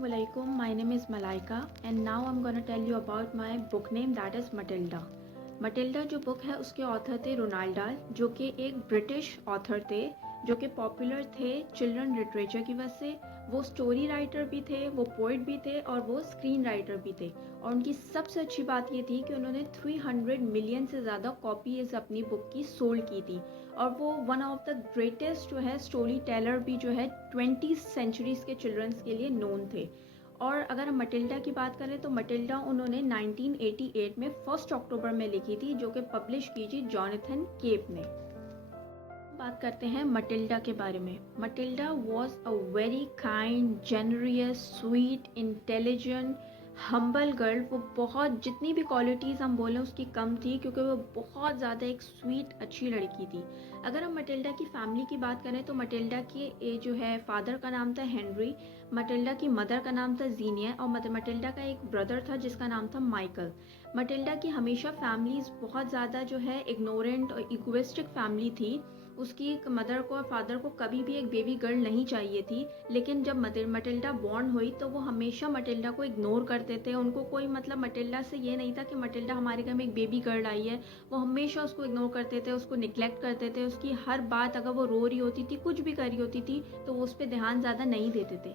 Assalamualaikum. My name is Malaika and now I'm gonna tell you about my book name that is Matilda. Matilda जो book है उसके author थे Ronald डाल, जो कि एक ब्रिटिश ऑथर थे जो कि पॉपुलर थे चिल्ड्रन लिटरेचर की वजह से। वो स्टोरी राइटर भी थे, वो पोइट भी थे और वो स्क्रीन राइटर भी थे। और उनकी सबसे अच्छी बात ये थी कि उन्होंने 300 मिलियन से ज़्यादा कॉपीज अपनी बुक की सोल्ड की थी। और वो वन ऑफ द ग्रेटेस्ट जो है स्टोरी टेलर भी जो है 20 सेंचुरीज़ के चिल्ड्रंस के लिए नोन थे। और अगर हम मटिल्डा की बात करें तो मटिल्डा उन्होंने 1988 में 1 अक्टूबर में लिखी थी, जो कि पब्लिश की थी जॉनथन केप ने। बात करते हैं मटिल्डा के बारे में। Matilda was a very kind, generous, sweet, intelligent, humble girl. वो बहुत, जितनी भी क्वालिटीज़ हम बोलें उसकी कम थी, क्योंकि वो बहुत ज़्यादा एक स्वीट अच्छी लड़की थी। अगर हम मटिल्डा की फैमिली की बात करें तो मटिल्डा के जो है फादर का नाम था हेनरी, मटिल्डा की मदर का नाम था जीनिया और मटिल्डा का एक ब्रदर था जिसका नाम था माइकल। मटिल्डा की हमेशा फैमिलीज़ बहुत ज़्यादा जो है इग्नोरेंट और इगोइस्टिक फैमिली थी। उसकी मदर को और फादर को कभी भी एक बेबी गर्ल नहीं चाहिए थी, लेकिन जब मटिल्डा बॉर्न हुई तो वो हमेशा मटिल्डा को इग्नोर करते थे। उनको कोई मतलब मटिल्डा से ये नहीं था कि मटिल्डा हमारे घर में एक बेबी गर्ल आई है। वो हमेशा उसको इग्नोर करते थे, उसको निग्लेक्ट करते थे। उसकी हर बात, अगर वो रो रही होती थी, कुछ भी कर रही होती थी, तो वो उस पर ध्यान ज़्यादा नहीं देते थे।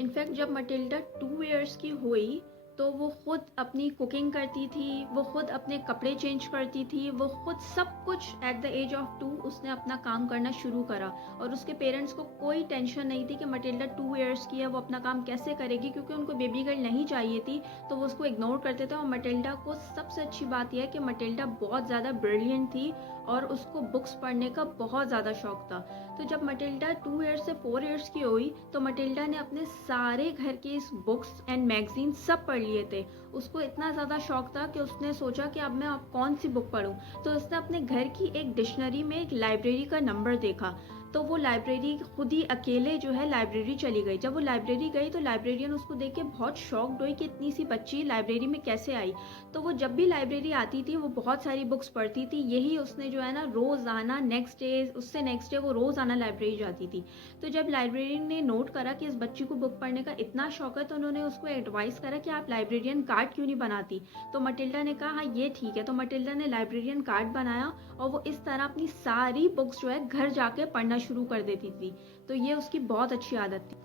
इनफैक्ट जब मटिल्डा 2 ईयर्स की हुई तो वो खुद अपनी कुकिंग करती थी, वो खुद अपने कपड़े चेंज करती थी, वो खुद सब कुछ एट द एज ऑफ 2 उसने अपना काम करना शुरू करा। और उसके पेरेंट्स को कोई टेंशन नहीं थी कि मटिल्डा 2 ईयर्स की है, वो अपना काम कैसे करेगी, क्योंकि उनको बेबी गर्ल नहीं चाहिए थी, तो वो उसको इग्नोर करते थे। और मटिल्डा को सबसे अच्छी बात यह है कि मटिल्डा बहुत ज़्यादा ब्रिलियंट थी और उसको बुक्स पढ़ने का बहुत ज़्यादा शौक था। तो जब मटिल्डा 2 ईयर्स से 4 ईयर्स की हुई तो मटिल्डा ने अपने सारे घर के इस बुक्स एंड मैगजीन सब पढ़ लिए थे। उसको इतना ज़्यादा शौक था कि उसने सोचा कि अब मैं अब कौन सी बुक पढूं। तो उसने अपने घर की एक डिक्शनरी में एक लाइब्रेरी का नंबर देखा, तो वो लाइब्रेरी खुद ही अकेले जो है लाइब्रेरी चली गई। जब वो लाइब्रेरी गई तो लाइब्रेरियन उसको देख के बहुत शॉक्ड हुई कि इतनी सी बच्ची लाइब्रेरी में कैसे आई। तो वो जब भी लाइब्रेरी आती थी वो बहुत सारी बुक्स पढ़ती थी। यही उसने जो है ना रोज़ाना नेक्स्ट डे, उससे नेक्स्ट डे वो रोज़ाना लाइब्रेरी जाती थी। तो जब लाइब्रेरियन ने नोट करा कि इस बच्ची को बुक पढ़ने का इतना शौक है, तो उन्होंने उसको एडवाइस करा कि आप लाइब्रेरियन कार्ड क्यों नहीं बनाती। तो मटिल्डा ने कहा हाँ ये ठीक है। तो मटिल्डा ने लाइब्रेरियन कार्ड बनाया और वो इस तरह अपनी सारी बुक्स जो है घर जाके पढ़ना शुरू कर देती थी। तो ये उसकी बहुत अच्छी आदत थी।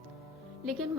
लेकिन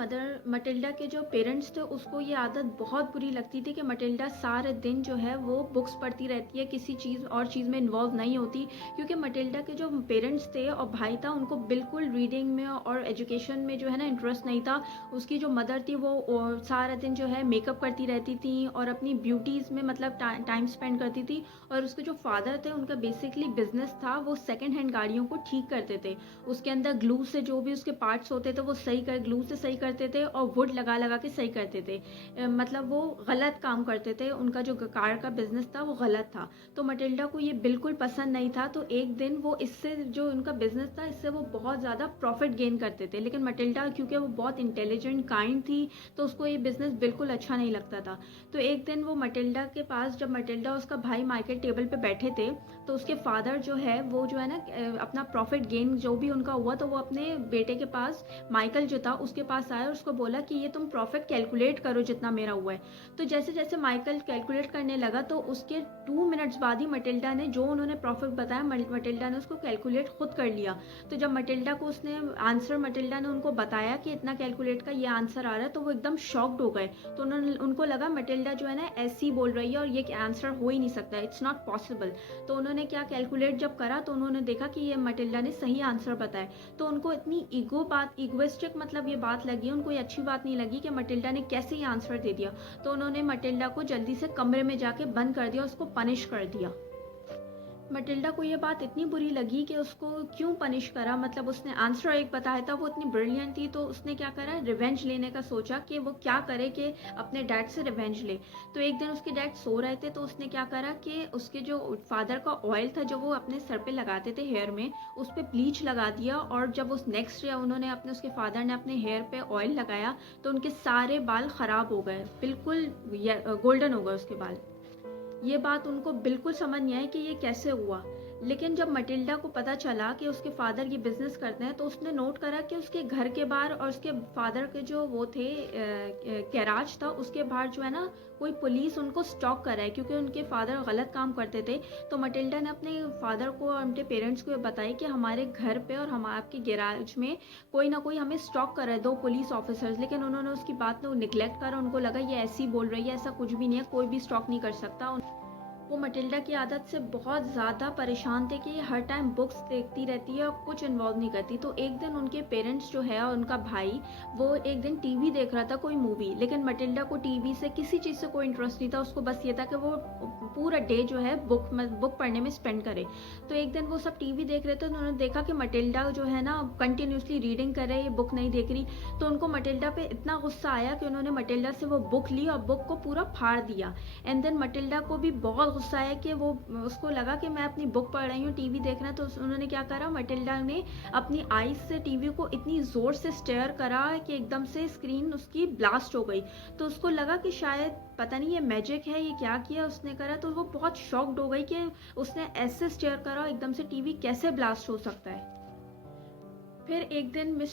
मटिल्डा के जो पेरेंट्स थे उसको ये आदत बहुत बुरी लगती थी कि मटिल्डा सारे दिन जो है वो बुक्स पढ़ती रहती है, किसी चीज़ और चीज़ में इन्वॉल्व नहीं होती। क्योंकि मटिल्डा के जो पेरेंट्स थे और भाई था उनको बिल्कुल रीडिंग में और एजुकेशन में जो है ना इंटरेस्ट नहीं था। उसकी जो मदर थी वो सारा दिन जो है मेकअप करती रहती थी और अपनी ब्यूटीज़ में मतलब टाइम स्पेंड करती थी। और उसके जो फादर थे उनका बेसिकली बिजनेस था, वो सेकेंड हैंड गाड़ियों को ठीक करते थे। उसके अंदर ग्लू से जो भी उसके पार्ट्स होते थे वो ग्लू से सही करते थे और वुड लगा लगा के सही करते थे। मतलब वो गलत काम करते थे, उनका जो कार का बिजनेस था वो गलत था। तो मटिल्डा को ये बिल्कुल पसंद नहीं था। तो एक दिन वो इससे, जो उनका बिजनेस था, इससे वो बहुत ज़्यादा प्रॉफिट गेन करते थे। लेकिन मटिल्डा क्योंकि वो बहुत इंटेलिजेंट काइंड थी तो उसको ये बिजनेस बिल्कुल अच्छा नहीं लगता था। तो एक दिन वो मटिल्डा के पास, जब मटिल्डा और उसका भाई मार्केट टेबल पे बैठे थे, तो उसके फादर जो है वो जो है ना अपना प्रॉफिट गेन जो भी उनका हुआ तो वो अपने बेटे के पास, माइकल जो था उसके पास आया और उसको बोला कि ये तुम प्रॉफिट कैलकुलेट करो जितना मेरा हुआ है। तो जैसे जैसे माइकल कैलकुलेट करने लगा तो उसके 2 मिनट्स बाद ही मटिल्डा ने जो उन्होंने प्रॉफिट बताया मटिल्डा ने उसको कैलकुलेट खुद कर लिया। तो जब मटिल्डा को उसने आंसर, मटिल्डा ने उनको बताया कि इतना कैलकुलेट का ये आंसर आ रहा है, तो वो एकदम शॉक्ड हो गए। तो उनको लगा मटिल्डा जो है ना ऐसी ही बोल रही है और ये आंसर हो ही नहीं सकता, इट्स नॉट पॉसिबल। तो उन्होंने क्या कैलकुलेट जब करा तो उन्होंने देखा कि ये मटिल्डा ने सही आंसर बताया। तो उनको इतनी इगोइस्टिक मतलब ये बात लगी, उनको ये अच्छी बात नहीं लगी कि मटिल्डा ने कैसे ये आंसर दे दिया। तो उन्होंने मटिल्डा को जल्दी से कमरे में जाके बंद कर दिया, उसको पनिश कर दिया। मटिल्डा को ये बात इतनी बुरी लगी कि उसको क्यों पनिश करा, मतलब उसने आंसर एक बताया था, वो इतनी ब्रिलियंट थी। तो उसने क्या करा, रिवेंज लेने का सोचा कि वो क्या करे कि अपने डैड से रिवेंज ले। तो एक दिन उसके डैड सो रहे थे तो उसने क्या करा कि उसके जो फादर का ऑयल था जो वो अपने सर पे लगाते थे हेयर में, उस पर ब्लीच लगा दिया। और जब उस नेक्स्ट डे उन्होंने उसके फादर ने अपने हेयर पे ऑयल लगाया तो उनके सारे बाल ख़राब हो गए, बिल्कुल गोल्डन हो गए उसके बाल। ये बात उनको बिल्कुल समझ नहीं आई कि ये कैसे हुआ। लेकिन जब मटिल्डा को पता चला कि उसके फादर ये बिज़नेस करते हैं, तो उसने नोट करा कि उसके घर के बाहर और उसके फादर के जो वो थे गैराज था, उसके बाहर जो है ना कोई पुलिस उनको स्टॉक करा है, क्योंकि उनके फादर गलत काम करते थे। तो मटिल्डा ने अपने फादर को और उनके पेरेंट्स को बताई कि हमारे घर पे और हम आपके गैराज में कोई ना कोई हमें स्टॉक कर रहा है, 2 पुलिस ऑफिसर्स। लेकिन उन्होंने उसकी बात को निगलेक्ट करा, उनको लगा ये ऐसी बोल रही है, ऐसा कुछ भी नहीं है, कोई भी स्टॉक नहीं कर सकता। वो मटिल्डा की आदत से बहुत ज़्यादा परेशान थे कि ये हर टाइम बुक्स देखती रहती है और कुछ इन्वॉल्व नहीं करती। तो एक दिन उनके पेरेंट्स जो है और उनका भाई, वो एक दिन टीवी देख रहा था, कोई मूवी, लेकिन मटिल्डा को टीवी से किसी चीज़ से कोई इंटरेस्ट नहीं था। उसको बस ये था कि वो पूरा डे जो है बुक पढ़ने में स्पेंड करे। तो एक दिन वो सब टीवी देख रहे थे, तो उन्होंने देखा कि मटिल्डा जो है ना कंटिन्यूसली रीडिंग कर रही है, बुक नहीं देख रही। तो उनको मटिल्डा पे इतना गुस्सा आया कि उन्होंने मटिल्डा से वो बुक ली और बुक को पूरा फाड़ दिया। एंड देन मटिल्डा को भी बहुत गुस्सा आया कि वो, उसको लगा कि मैं अपनी बुक पढ़ रही हूँ, टीवी देखना। तो उन्होंने क्या करा, मटिल्डा ने अपनी आईज से टीवी को इतनी ज़ोर से स्टेयर करा कि एकदम से स्क्रीन उसकी ब्लास्ट हो गई। तो उसको लगा कि शायद पता नहीं ये मैजिक है, ये क्या किया उसने करा। तो वो बहुत शॉक्ड हो गई कि उसने ऐसे स्टेयर करा एकदम से टीवी कैसे ब्लास्ट हो सकता है। फिर एक दिन मिस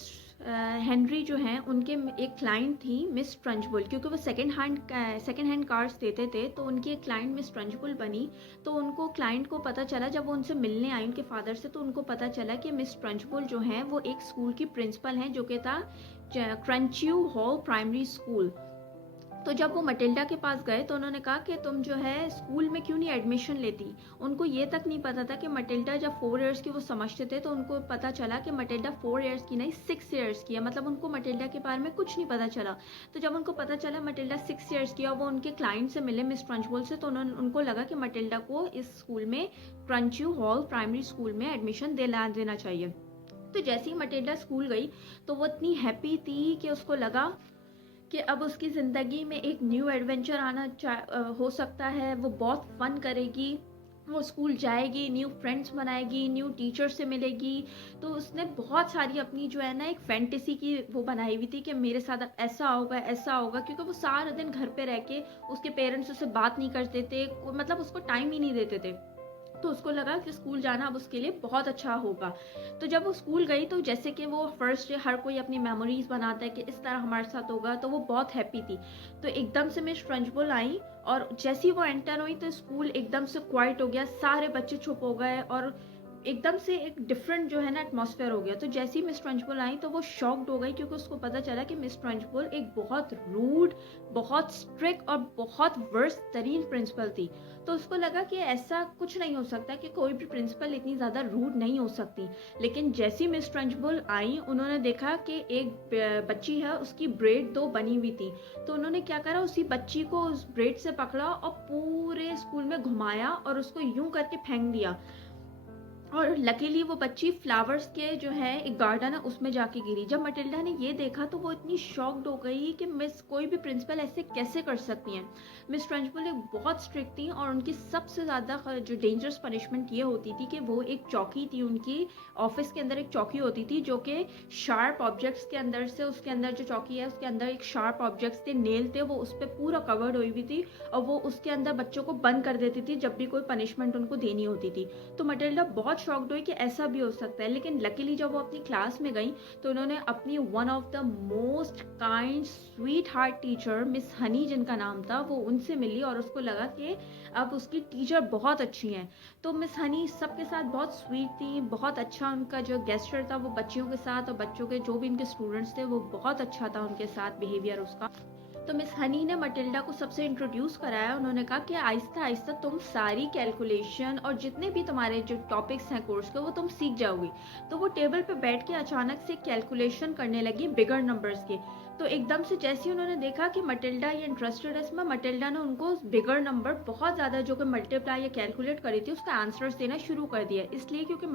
हेनरी जो हैं, उनके एक क्लाइंट थी मिस ट्रंचबुल, क्योंकि वो सेकंड हैंड कार्स देते थे। तो उनकी एक क्लाइंट मिस ट्रंचबुल बनी। तो उनको क्लाइंट को पता चला, जब वो उनसे मिलने आई उनके फादर से, तो उनको पता चला कि मिस ट्रंचबुल जो हैं वो एक स्कूल की प्रिंसिपल हैं, जो कि था क्रंच्यू हॉल प्राइमरी स्कूल। तो जब वो मटिल्डा के पास गए तो उन्होंने कहा कि तुम जो है स्कूल में क्यों नहीं एडमिशन लेती। उनको ये तक नहीं पता था कि मटिल्डा जब 4 इयर्स की वो समझते थे, तो उनको पता चला कि मटिल्डा 4 इयर्स की नहीं 6 इयर्स की है। मतलब उनको मटिल्डा के बारे में कुछ नहीं पता चला। तो जब उनको पता चला मटिल्डा 6 इयर्स की और वो उनके क्लाइंट से मिले मिस ट्रंचबुल से, तो उनको लगा कि मटिल्डा को इस स्कूल में, क्रंच्यू हॉल प्राइमरी स्कूल में एडमिशन देना चाहिए। तो जैसे ही मटिल्डा स्कूल गई तो वो इतनी हैप्पी थी कि उसको लगा कि अब उसकी ज़िंदगी में एक न्यू एडवेंचर हो सकता है। वो बहुत फन करेगी, वो स्कूल जाएगी, न्यू फ्रेंड्स बनाएगी, न्यू टीचर से मिलेगी। तो उसने बहुत सारी अपनी जो है ना एक फैंटेसी की वो बनाई हुई थी कि मेरे साथ अब ऐसा होगा, ऐसा होगा। क्योंकि वो सारा दिन घर पे रह के उसके पेरेंट्स उससे बात नहीं करते थे, मतलब उसको टाइम ही नहीं देते थे। तो उसको लगा कि स्कूल जाना अब उसके लिए बहुत अच्छा होगा। तो जब वो स्कूल गई, तो जैसे कि वो फर्स्ट डे हर कोई अपनी मेमोरीज बनाता है कि इस तरह हमारे साथ होगा, तो वो बहुत हैप्पी थी। तो एकदम से मिस ट्रंचबुल आई और जैसे ही वो एंटर हुई तो स्कूल एकदम से क्वाइट हो गया, सारे बच्चे चुप हो गए और एकदम से एक डिफरेंट जो है ना एटमॉस्फेयर हो गया। तो जैसे ही मिस ट्रंचबुल आई तो वो शॉक्ड हो गई, क्योंकि उसको पता चला कि मिस ट्रंचबुल एक बहुत रूड, बहुत स्ट्रिक्ट और बहुत वर्स्ट तरीन प्रिंसिपल थी। तो उसको लगा कि ऐसा कुछ नहीं हो सकता, कि कोई भी प्रिंसिपल इतनी ज़्यादा रूड नहीं हो सकती। लेकिन जैसे ही मिस ट्रंचबुल आई, उन्होंने देखा कि एक बच्ची है, उसकी ब्रेड 2 बनी हुई थी। तो उन्होंने क्या करा, उसी बच्ची को उस ब्रेड से पकड़ा और पूरे स्कूल में घुमाया और उसको यूं करके फेंक दिया। और लकीली वो बच्ची फ्लावर्स के जो है एक गार्डन है उसमें जाके गिरी। जब मटिल्डा ने ये देखा तो वो इतनी शॉक्ड हो गई कि मिस कोई भी प्रिंसिपल ऐसे कैसे कर सकती हैं। मिस ट्रंचबुल एक बहुत स्ट्रिक्ट थी और उनकी सबसे ज़्यादा जो डेंजरस पनिशमेंट ये होती थी कि वो एक चौकी थी, उनकी ऑफिस के अंदर एक चौकी होती थी जो कि शार्प ऑब्जेक्ट्स के अंदर से, उसके अंदर जो चौकी है उसके अंदर एक शार्प ऑब्जेक्ट्स थे, नेल थे, वो उस पर पूरा कवर्ड हुई हुई थी और वो उसके अंदर बच्चों को बंद कर देती थी जब भी कोई पनिशमेंट उनको देनी होती थी। तो मटिल्डा बहुत शॉक्ड हुई कि ऐसा भी हो सकता है। लेकिन लकीली जब वो अपनी क्लास में गई तो उन्होंने अपनी one of the most kind sweet heart teacher miss Honey जिनका नाम था, वो उनसे मिली और उसको लगा कि अब उसकी टीचर बहुत अच्छी हैं। तो मिस हनी सबके साथ बहुत स्वीट थी, बहुत अच्छा उनका जो गेस्चर था वो बच्चियों के साथ और बच्चों के जो भी उनके स्टूडेंट्स थे वो बहुत अच्छा था उनके साथ बिहेवियर उसका। तो मिस हनी ने मटिल्डा को सबसे इंट्रोड्यूस कराया। उन्होंने कहा कि आहिस्ता आहिस्ता तुम सारी कैलकुलेशन और जितने भी तुम्हारे जो टॉपिक्स हैं कोर्स के वो तुम सीख जाओगी। तो वो टेबल पे बैठ के अचानक से कैलकुलेशन करने लगी बिगर नंबर्स के। तो एकदम से जैसे ही उन्होंने देखा कि मटिल्डा ये इंटरेस्टेड है इसमें, मटिल्डा ने उनको बिगर नंबर बहुत ज़्यादा जो कि मल्टीप्लाई या कैलकुलेट करी थी उसका आंसर्स देना शुरू कर दिया। इसलिए क्योंकि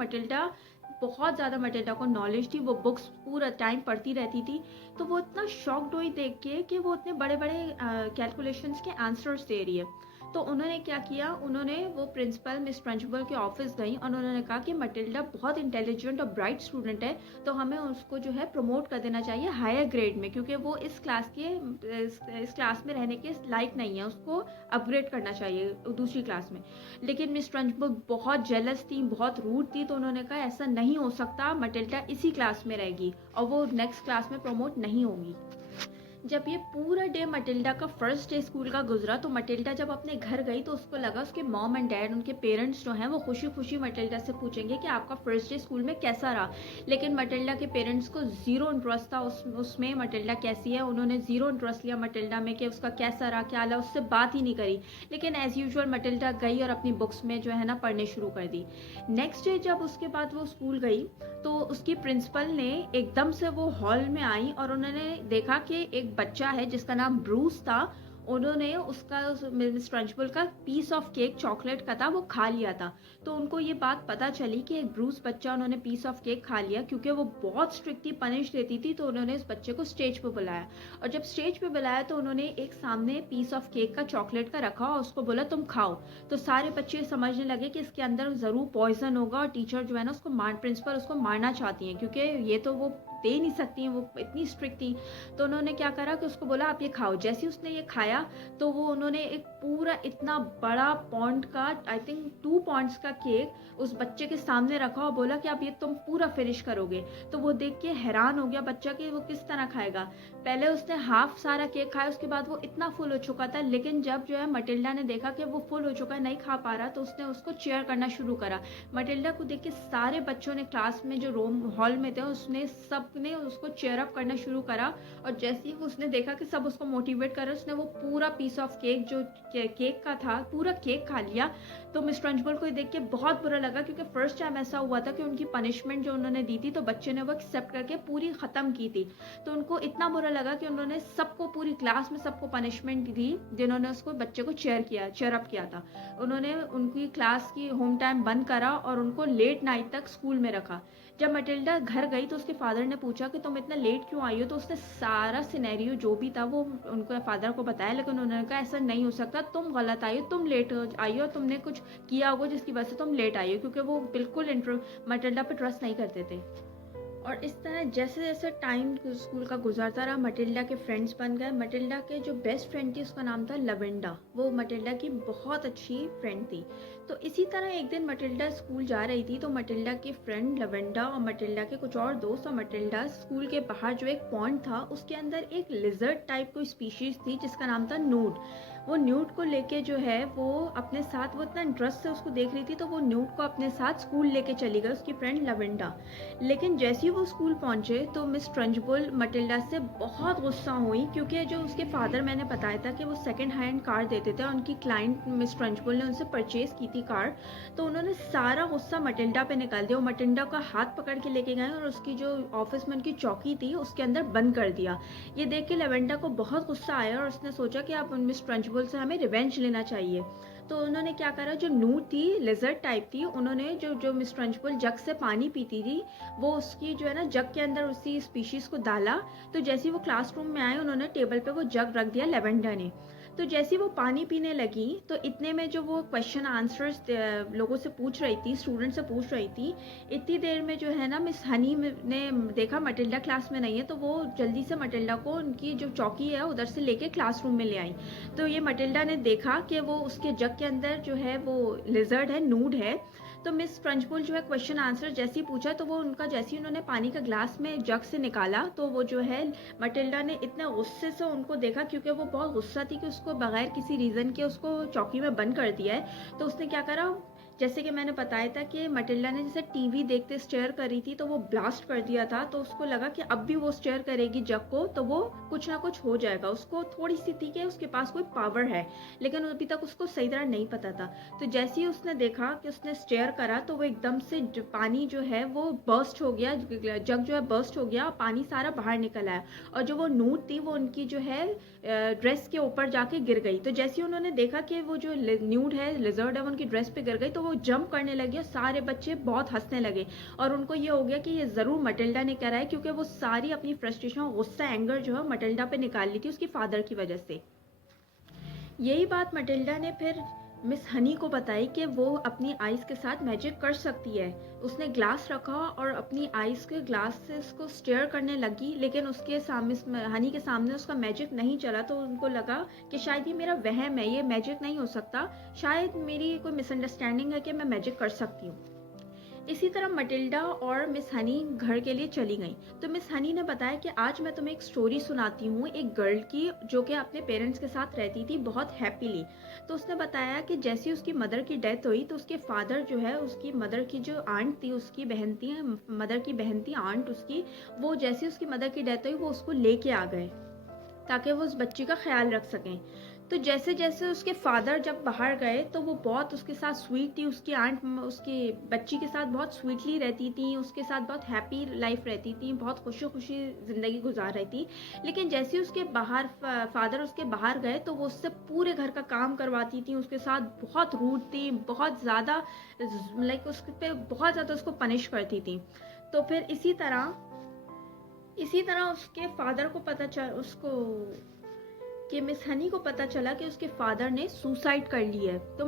बहुत ज़्यादा मटिल्डा को नॉलेज थी, वो बुक्स पूरा टाइम पढ़ती रहती थी। तो वो इतना शॉक्ड हुई देख के कि वो इतने बड़े बड़े कैलकुलेशंस के आंसर्स दे रही है। तो उन्होंने क्या किया, उन्होंने वो प्रिंसिपल मिस ट्रंचबुल के ऑफिस गई और उन्होंने कहा कि मटिल्डा बहुत इंटेलिजेंट और ब्राइट स्टूडेंट है, तो हमें उसको जो है प्रमोट कर देना चाहिए हायर ग्रेड में, क्योंकि वो इस क्लास में रहने के लायक नहीं है, उसको अपग्रेड करना चाहिए दूसरी क्लास में। लेकिन मिस ट्रंचबुल बहुत जेलस थी, बहुत रूड थी, तो उन्होंने कहा ऐसा नहीं हो सकता, मटिल्डा इसी क्लास में रहेगी और वो नेक्स्ट क्लास में प्रमोट नहीं होगी। जब ये पूरा डे मटिल्डा का फर्स्ट डे स्कूल का गुजरा, तो मटिल्डा जब अपने घर गई तो उसको लगा उसके मॉम एंड डैड, उनके पेरेंट्स जो हैं वो खुशी खुशी मटिल्डा से पूछेंगे कि आपका फर्स्ट डे स्कूल में कैसा रहा। लेकिन मटिल्डा के पेरेंट्स को ज़ीरो इंटरेस्ट था उसमें मटिल्डा कैसी है, उन्होंने ज़ीरो इंटरेस्ट लिया मटिल्डा में कि उसका कैसा रहा क्या रहा, उससे बात ही नहीं करी। लेकिन एज़ यूजुअल मटिल्डा गई और अपनी बुक्स में जो है ना पढ़ने शुरू कर दी। नेक्स्ट डे जब उसके बाद वो स्कूल गई तो उसकी प्रिंसिपल ने एकदम से वो हॉल में आई और उन्होंने देखा कि एक बच्चा है जिसका नाम ब्रूस था, उन्होंने उसका मिस ट्रंचबुल का पीस ऑफ केक चॉकलेट का था वो खा लिया था। तो उनको ये बात पता चली कि एक ब्रूस बच्चा उन्होंने पीस ऑफ केक खा लिया, क्योंकि वो बहुत स्ट्रिक्टली पनिश देती थी। तो उन्होंने उस बच्चे को स्टेज पे बुलाया और जब स्टेज पे बुलाया तो उन्होंने एक सामने पीस ऑफ केक का चॉकलेट का रखा और उसको बोला तुम खाओ। तो सारे बच्चे समझने लगे कि इसके अंदर ज़रूर पॉइजन होगा और टीचर जो है ना उसको प्रिंसिपल उसको मारना चाहती हैं, क्योंकि ये तो वो दे नहीं सकती हैं, वो इतनी स्ट्रिक्ट थी। तो उन्होंने क्या करा कि उसको बोला आप ये खाओ। जैसे ही उसने ये खाया तो वो उन्होंने एक पूरा इतना बड़ा पॉन्ड का, आई थिंक 2 पॉन्ड्स का केक उस बच्चे के सामने रखा और बोला कि अब ये तुम पूरा फिनिश करोगे। तो वो देख के हैरान हो गया बच्चा कि वो किस तरह खाएगा। पहले उसने हाफ सारा केक खाया, उसके बाद वो इतना फुल हो चुका था। लेकिन जब जो है मटिल्डा ने देखा कि वो फुल हो चुका है, नहीं खा पा रहा, तो उसने उसको चेयर करना शुरू करा। मटिल्डा को देख के सारे बच्चों ने क्लास में जो रूम हॉल में थे उसने सब ने उसको चेयर अप करना शुरू करा। और जैसे ही उसने देखा कि सब उसको मोटिवेट कर रहे, उसने वो पूरा पीस ऑफ केक जो केक का था पूरा केक खा लिया। तो मिस ट्रंचबुल को देख के बहुत बुरा लगा, क्योंकि फर्स्ट टाइम ऐसा हुआ था कि उनकी पनिशमेंट जो उन्होंने दी थी तो बच्चे ने वो एक्सेप्ट करके पूरी ख़त्म की थी। तो उनको इतना बुरा लगा कि उन्होंने सबको पूरी क्लास में सबको पनिशमेंट दी जिन्होंने उसको बच्चे को चेयर अप किया था। उन्होंने उनकी क्लास की होम टाइम बंद करा और उनको लेट नाइट तक स्कूल में रखा। जब मटिल्डा घर गई तो उसके फादर ने पूछा कि तुम इतना लेट क्यों आई हो, तो उसने सारा सिनेरियो जो भी था वो उनके फादर को बताया। लेकिन उन्होंने कहा ऐसा नहीं हो सकता, तुम गलत आई हो, तुम लेट आई हो, तुमने कुछ किया होगा जिसकी वजह से तुम लेट आई हो, क्योंकि वो बिल्कुल मटिल्डा पे ट्रस्ट नहीं करते थे। और इस तरह जैसे जैसे टाइम स्कूल का गुजरता रहा मटिल्डा के फ्रेंड्स बन गए। मटिल्डा के जो बेस्ट फ्रेंड थी उसका नाम था लवेंडा, वो मटिल्डा की बहुत अच्छी फ्रेंड थी। तो इसी तरह एक दिन मटिल्डा स्कूल जा रही थी तो मटिल्डा की फ्रेंड लवेंडा और मटिल्डा के कुछ और दोस्त और मटिल्डा स्कूल के बाहर जो एक पॉन्ड था उसके अंदर एक लिजर्ड टाइप कोई स्पीशीज थी जिसका नाम था न्यूड। वो न्यूड को लेके जो है वो अपने साथ, वो इतना इंटरेस्ट से उसको देख रही थी तो वो न्यूड को अपने साथ स्कूल लेके चली गई उसकी फ्रेंड लवेंडा। लेकिन जैसे ही वो स्कूल पहुंचे तो मिस ट्रंचबुल मटिल्डा से बहुत गुस्सा हुई, क्योंकि जो उसके फादर, मैंने बताया था कि वो सेकंड हैंड कार देते थे, उनकी क्लाइंट मिस ट्रंचबुल ने उनसे परचेज की थी कार। तो उन्होंने सारा गुस्सा मटिल्डा पे निकाल दिया। वो मटिल्डा का हाथ पकड़ के लेके गए और उसकी जो ऑफिस में उनकी चौकी थी उसके अंदर बंद कर दिया। ये देख के लवेंडा को बहुत गुस्सा आया और उसने सोचा कि अब मिस ट्रंचबुल से हमें रिवेंज लेना चाहिए। तो उन्होंने क्या करा, जो न्यूड थी लिजर्ड टाइप थी, उन्होंने जो मिस ट्रंचबुल जग से पानी पीती थी वो उसकी जो है ना जग के अंदर उसी स्पीशीज़ को डाला। तो जैसे ही वो क्लासरूम में आए उन्होंने टेबल पे वो जग रख दिया लवेंडा ने। तो जैसे ही वो पानी पीने लगी तो इतने में जो वो क्वेश्चन आंसर्स लोगों से पूछ रही थी, स्टूडेंट से पूछ रही थी, इतनी देर में जो है ना मिस हनी ने देखा मटिल्डा क्लास में नहीं है, तो वो जल्दी से मटिल्डा को उनकी जो चौकी है उधर से लेके क्लासरूम में ले आई। तो ये मटिल्डा ने देखा कि वो उसके जग के अंदर जो है वो लिजर्ड है, न्यूड है। तो मिस ट्रंचबुल जो है क्वेश्चन आंसर जैसे ही पूछा तो वो उनका, जैसे ही उन्होंने पानी का ग्लास में जग से निकाला तो वो जो है मटिल्डा ने इतने गुस्से से उनको देखा, क्योंकि वो बहुत गुस्सा थी कि उसको बगैर किसी रीज़न के उसको चौकी में बंद कर दिया है। तो उसने क्या करा, जैसे कि मैंने बताया था कि मटिल्डा ने जैसे टीवी देखते स्टेयर करी थी तो वो ब्लास्ट कर दिया था। तो उसको लगा कि अब भी वो स्टेयर करेगी जग को तो वो कुछ ना कुछ हो जाएगा। उसको थोड़ी सी थी कि उसके पास कोई पावर है, लेकिन अभी तक उसको सही तरह नहीं पता था। तो जैसे ही उसने देखा कि उसने स्टेयर करा तो वो एकदम से पानी जो है वो बर्स्ट हो गया, जग जो है बर्स्ट हो गया, पानी सारा बाहर निकल आया और जो वो न्यूड थी वो उनकी जो है ड्रेस के ऊपर जाके गिर गई। तो जैसे ही उन्होंने देखा कि वो जो न्यूड है, लिजर्ड है, वो उनकी ड्रेस पे गिर गई तो वो जंप करने लगी और सारे बच्चे बहुत हंसने लगे और उनको ये हो गया कि ये ज़रूर मटिल्डा ने करा है, क्योंकि वो सारी अपनी फ्रस्ट्रेशन, गुस्सा, एंगर जो है मटिल्डा पे निकाल ली थी उसकी फादर की वजह से। यही बात मटिल्डा ने फिर मिस हनी को बताई कि वो अपनी आइज़ के साथ मैजिक कर सकती है। उसने ग्लास रखा और अपनी आइज़ के ग्लास से उसको स्टेयर करने लगी, लेकिन उसके सामने हनी के सामने उसका मैजिक नहीं चला, तो उनको लगा कि शायद ये मेरा वहम है, ये मैजिक नहीं हो सकता, शायद मेरी कोई मिसअंडरस्टैंडिंग है कि मैं मैजिक कर सकती हूँ। इसी तरह मटिल्डा और मिस हनी घर के लिए चली गई। तो मिस हनी ने बताया कि आज मैं तुम्हें एक स्टोरी सुनाती हूँ एक गर्ल की, जो कि अपने पेरेंट्स के साथ रहती थी बहुत हैप्पीली। तो उसने बताया कि जैसे उसकी मदर की डेथ हुई तो उसके फादर जो है, उसकी मदर की जो आंट थी, उसकी बहन थी, मदर की बहन थी आंट उसकी, वो जैसे उसकी मदर की डेथ हुई वो उसको लेके आ गए ताकि वो उस बच्ची का ख्याल रख सकें। तो जैसे जैसे उसके फादर जब बाहर गए तो वो बहुत उसके साथ स्वीट थी, उसकी आंट उसकी बच्ची के साथ बहुत स्वीटली रहती थी, उसके साथ बहुत हैप्पी लाइफ रहती थी, बहुत खुशी खुशी ज़िंदगी गुजार रही थी। लेकिन जैसे उसके बाहर फादर उसके बाहर गए तो वो उससे पूरे घर का काम करवाती थी, उसके साथ बहुत रूड थी, बहुत ज़्यादा लाइक उस पर बहुत ज़्यादा उसको पनिश करती थी। तो फिर इसी तरह उसके फादर को पता चल उसको कि मिस हनी को पता चला कि उसके फादर ने सुसाइड कर ली है। तो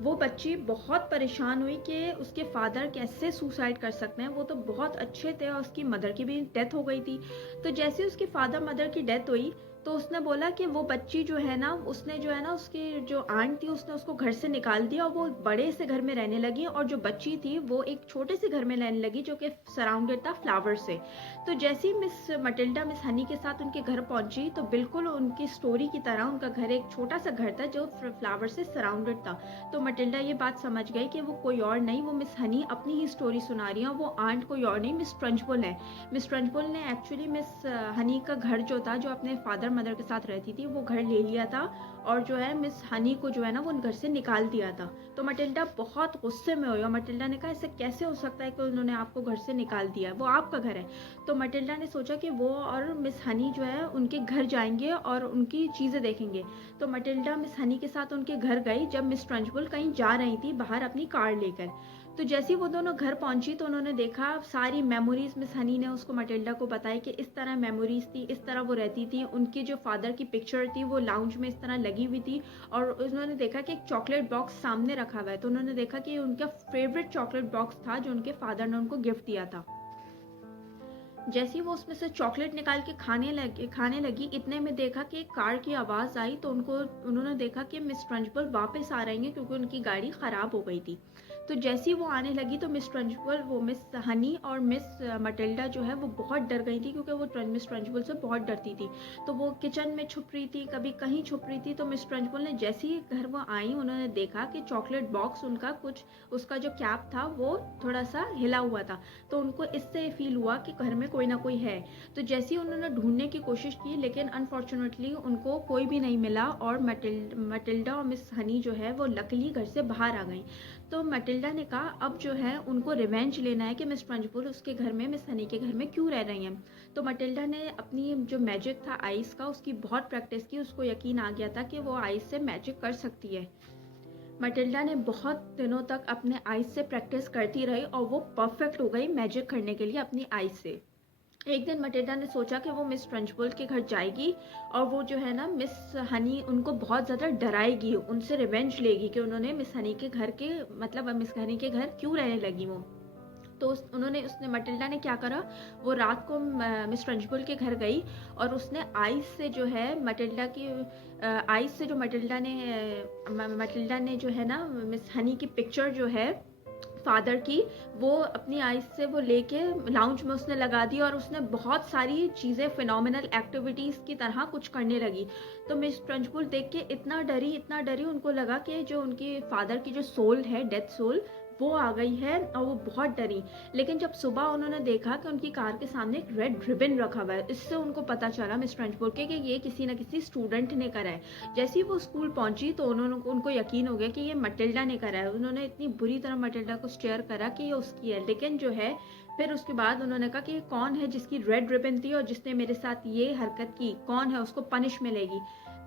वो बच्ची बहुत परेशान हुई कि उसके फादर कैसे सुसाइड कर सकते हैं, वो तो बहुत अच्छे थे और उसकी मदर की भी डेथ हो गई थी। तो जैसे उसके फादर मदर की डेथ हुई तो उसने बोला कि वो बच्ची जो है ना, उसने जो है ना, उसकी जो आंट थी उसने उसको घर से निकाल दिया और वो बड़े से घर में रहने लगी, और जो बच्ची थी वो एक छोटे से घर में रहने लगी जो कि सराउंडेड था फ्लावर से। तो जैसे ही मिस मटिल्डा मिस हनी के साथ उनके घर पहुंची तो बिल्कुल उनकी स्टोरी की तरह उनका घर एक छोटा सा घर था जो फ्लावर से सराउंडेड था। तो मटिल्डा ये बात समझ गई कि वो कोई और नहीं, वो मिस हनी अपनी ही स्टोरी सुना रही है, वो आंट कोई और नहीं, मिस ट्रंचबुल है। मिस ट्रंचबुल ने एक्चुअली मिस हनी का घर जो था, जो अपने फादर मदर के साथ रहती थी, वो घर ले लिया था और जो है मिस हनी को जो है ना वो उन घर से निकाल दिया था। तो मटिल्डा बहुत गुस्से में हुई और मटिल्डा ने कहा ऐसे कैसे हो सकता है कि उन्होंने आपको घर से निकाल दिया, वो आपका घर है। तो मटिल्डा ने सोचा कि वो और मिस हनी जो है उनके घर जाएंगे और उनकी चीज़ें देखेंगे। तो मटिल्डा मिस हनी के साथ उनके घर गई जब मिस ट्रंचबुल कहीं जा रही थी बाहर अपनी कार लेकर। तो जैसे ही वो दोनों घर पहुंची तो उन्होंने देखा सारी मेमोरीज मिस हनी ने उसको मटिल्डा को बताई कि इस तरह मेमोरीज थी, इस तरह वो रहती थी, उनकी जो फादर की पिक्चर थी वो लाउंज में इस तरह लगी हुई थी। और उन्होंने देखा कि एक चॉकलेट बॉक्स सामने रखा हुआ है, तो उन्होंने देखा कि उनका फेवरेट चॉकलेट बॉक्स था जो उनके फादर ने उनको गिफ्ट दिया था। जैसे ही वो उसमें से चॉकलेट निकाल के खाने लगी, इतने में देखा कि एक कार की आवाज़ आई तो उन्होंने देखा कि मिस ट्रंचबुल वापस आ रही हैं क्योंकि उनकी गाड़ी ख़राब हो गई थी। तो जैसे ही वो आने लगी तो मिस हनी और मिस मटिल्डा जो है वो बहुत डर गई थी क्योंकि वो मिस ट्रंचबुल से बहुत डरती थी। तो वो किचन में छुप रही थी, कभी कहीं छुप रही थी। तो मिस ट्रंचबुल ने जैसे ही घर वो आई उन्होंने देखा कि चॉकलेट बॉक्स उनका कुछ, उसका जो कैप था वो थोड़ा सा हिला हुआ था। तो उनको इससे फील हुआ कि घर में कोई ना कोई है। तो जैसे ही उन्होंने ढूंढने की कोशिश की लेकिन अनफॉर्चुनेटली उनको कोई भी नहीं मिला और मटिल्डा और मिस हनी जो है वो लकली घर से बाहर आ गई। तो मटिल्डा ने कहा अब जो है उनको रिवेंज लेना है कि मिस ट्रंचबुल उसके घर में मिस हनी के घर में क्यों रह रही हैं। तो मटिल्डा ने अपनी जो मैजिक था आइस का, उसकी बहुत प्रैक्टिस की, उसको यकीन आ गया था कि वो आइस से मैजिक कर सकती है। मटिल्डा ने बहुत दिनों तक अपने आइस से प्रैक्टिस करती रही और वो परफेक्ट हो गई मैजिक करने के लिए अपनी आइस से। एक दिन मटिल्डा ने सोचा कि वो मिस ट्रंचबुल के घर जाएगी और वो जो है ना मिस हनी उनको बहुत ज़्यादा डराएगी, उनसे रिवेंज लेगी कि उन्होंने मिस हनी के घर के मतलब मिस हनी के घर क्यों रहने लगी वो। तो उसने मटिल्डा ने क्या करा, वो रात को मिस ट्रंचबुल के घर गई और उसने आइस से जो है मटिल्डा की आइस से जो मटिल्डा ने जो है ना मिस हनी की पिक्चर जो है फादर की, वो अपनी आइज से वो लेके लाउंज में उसने लगा दी और उसने बहुत सारी चीज़ें फिनोमिनल एक्टिविटीज़ की तरह कुछ करने लगी। तो मिस ट्रंचबुल देख के इतना डरी, उनको लगा कि जो उनकी फादर की जो सोल है, डेथ सोल, वो आ गई है और वो बहुत डरी। लेकिन जब सुबह उन्होंने देखा कि उनकी कार के सामने एक रेड रिबन रखा हुआ है, इससे उनको पता चला मिस ट्रंचबुल के कि ये किसी न किसी स्टूडेंट ने करा है। जैसे ही वो स्कूल पहुंची तो उनको यकीन हो गया कि ये मटिल्डा ने करा है। उन्होंने इतनी बुरी तरह मटिल्डा को स्टेयर करा कि ये उसकी है, लेकिन जो है फिर उसके बाद उन्होंने कहा कि कौन है जिसकी रेड रिबन थी और जिसने मेरे साथ ये हरकत की, कौन है, उसको पनिश मिलेगी।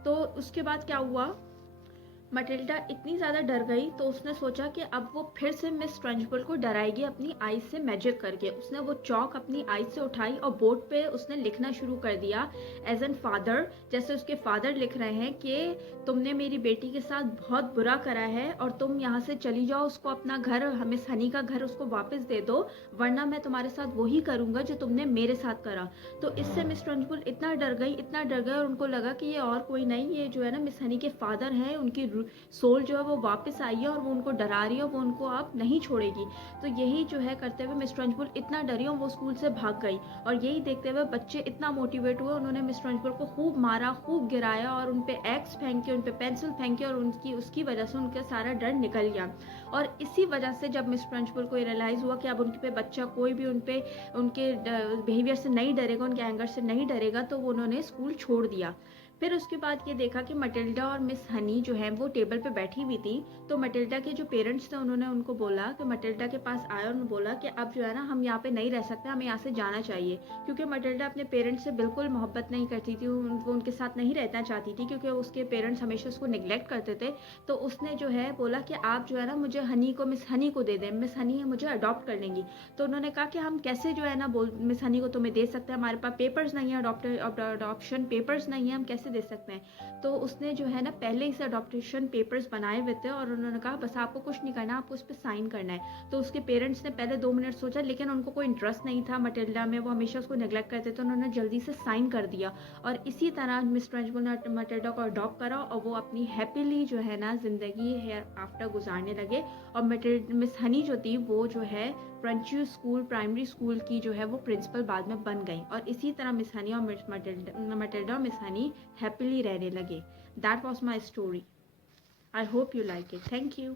तो उसके बाद क्या हुआ, मटिल्डा इतनी ज़्यादा डर गई तो उसने सोचा कि अब वो फिर से मिस ट्रंचबुल को डराएगी अपनी आई से मैजिक करके। उसने वो चौक अपनी आई से उठाई और बोर्ड पे उसने लिखना शुरू कर दिया एज एन फादर, जैसे उसके फादर लिख रहे हैं कि तुमने मेरी बेटी के साथ बहुत बुरा करा है और तुम यहाँ से चली जाओ, उसको अपना घर, मिस हनी का घर उसको वापस दे दो, वरना मैं तुम्हारे साथ वही करूँगा जो तुमने मेरे साथ करा। तो इससे मिस ट्रंचबुल इतना डर गई, इतना डर गई, और उनको लगा कि ये और कोई नहीं, ये जो है ना मिस हनी के फादर हैं, उनकी सोल जो है वो वापस आई है और वो उनको डरा रही है, वो उनको अब नहीं छोड़ेगी। तो यही जो है करते हुए मिस ट्रंचबुल इतना डरी और वो स्कूल से भाग गई। और यही देखते हुए बच्चे इतना मोटिवेट हुए, उन्होंने मिस ट्रंचबुल को खूब मारा, खूब गिराया और उन पे एक्स फेंके, उन पे पेंसिल फेंके, और उसकी वजह से उनका सारा डर निकल गया। और इसी वजह से जब मिस ट्रंचबुल को रियलाइज़ हुआ कि अब उनके पे बच्चा कोई भी उनके बिहेवियर से नहीं डरेगा, उनके एंगर से नहीं डरेगा, तो उन्होंने स्कूल छोड़ दिया। फिर उसके बाद ये देखा कि मटिल्डा और मिस हनी जो है वो टेबल पे बैठी हुई थी। तो मटिल्डा के जो पेरेंट्स थे उन्होंने उनको बोला कि मटिल्डा के पास आया और बोला कि अब जो है ना हम यहाँ पे नहीं रह सकते, हमें यहाँ से जाना चाहिए। क्योंकि मटिल्डा अपने पेरेंट्स से बिल्कुल मोहब्बत नहीं करती थी, वो उनके साथ नहीं रहना चाहती थी, क्योंकि उसके पेरेंट्स हमेशा उसको निगलेक्ट करते थे। तो उसने जो है बोला कि आप जो है ना मुझे मिस हनी को दे दें, मिस हनी मुझे अडॉप्ट कर लेंगी। तो उन्होंने कहा कि हम कैसे जो है ना मिस हनी को तुम्हें दे सकते हैं, हमारे पास पेपर्स नहीं है, अडॉप्शन पेपर्स नहीं है, हम कैसे दे सकते हैं। तो उसने जो है ना पहले ही से अडॉप्टेशन पेपर्स बनाए हुए थे और उन्होंने कहा बस आपको कुछ नहीं करना, आपको उस पर साइन करना है। तो उसके पेरेंट्स ने पहले 2 मिनट सोचा, लेकिन उनको कोई इंटरेस्ट नहीं था मटिल्डा में, वो हमेशा उसको नेग्लेक्ट करते थे, तो उन्होंने जल्दी से साइन कर दिया। और इसी तरह मिस ट्रंचबुल ने मटिल्डा को अडॉप्ट करा और वो अपनी हैप्पीली जो है ना ज़िंदगी है आफ्टर गुजारने लगे। और मिस हनी जो थी वो जो है फ्रेंचू स्कूल प्राइमरी स्कूल की जो है वो प्रिंसिपल बाद में बन गई। और इसी तरह मिस हनी और मटिल्डा और मिस हनी हैप्पीली रहने लगे। That was my story. I hope you like it. Thank you.